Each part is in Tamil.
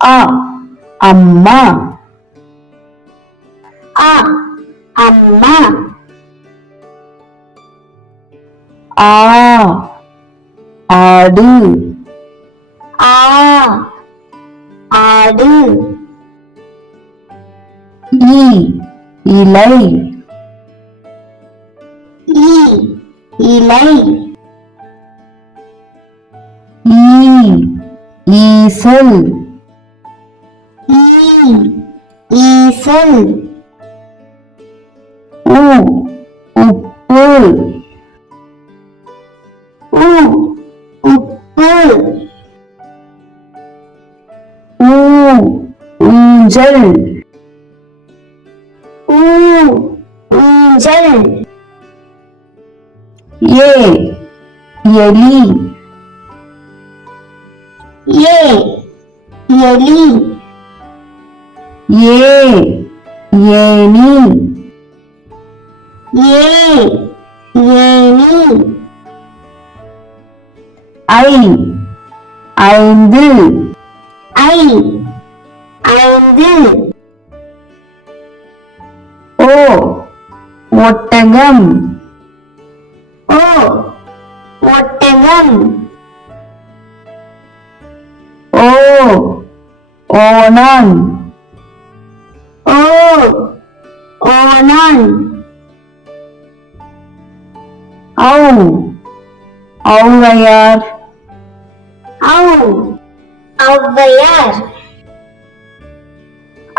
அ அம்மா. அ அம்மா. ஆ ஆடு. ஆ ஆடு. இ இலை. இ இலை. ஈ ஈசல். ஈ ஈசல். உ உப்பு. உ உப்பு. ஊ ஊஞ்சல். ஊ ஊஞ்சல். ஏ எலி. ஏ எலி. ஏ ஏனி. ஏ ஏனி. ஐ ஐந்து. ஐ ஐந்து. ஓ ஒட்டகம். ஓ ஒட்டகம். ஓ ஓணான். ஓ ஓணான். ஔ ஔவையார். ஔ ஔவையார்.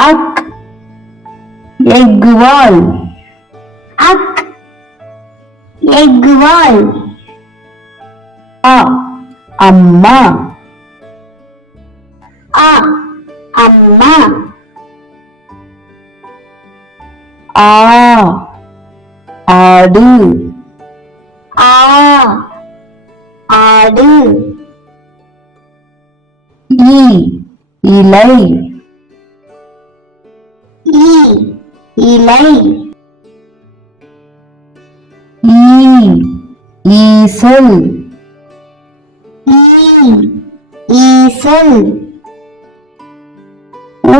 அக் எக்குவால். அக் எக்குவால். அ அம்மா. அ அம்மா. ஆ ஆடு. ஆ ஆடு. இ இலை. இ இலை. ஈ ஈசல். ஈ ஈசல். உ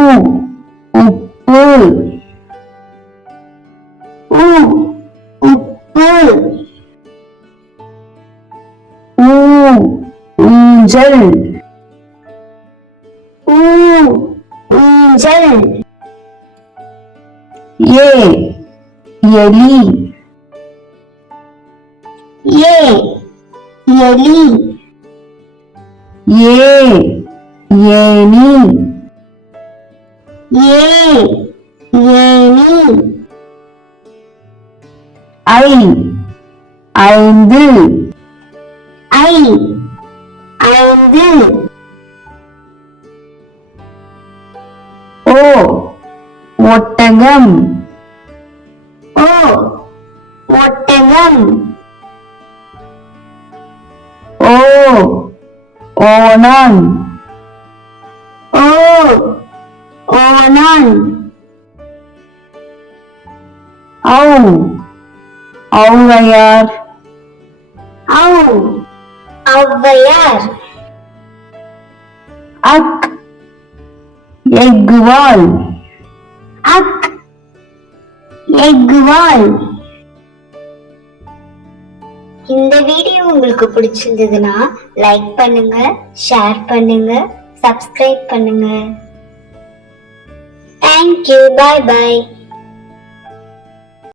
உப்பு. உ உப்பு. ஊ ஊஞ்சல். ஊ ஊஞ்சல். ஏ எலி. ஏ எலி. ஏ ஏனி. ஏ ஏனி. ஐ ஐந்து. ஐ ஐந்து. ஓ ஒட்டகம். ஓ ஒட்டகம். ஓ ஓணான். ஓ ஓணான். ஔ ஔவையார். ஔ ஔவையார். அக் எக்குவால். அக் எக்குவால். இந்த வீடியோ உங்களுக்கு பிடிச்சிருந்ததுன்னா லைக் பண்ணுங்க, ஷேர் பண்ணுங்க, சப்ஸ்கிரைப் பண்ணுங்க. தேங்க்யூ. பாய் பாய்.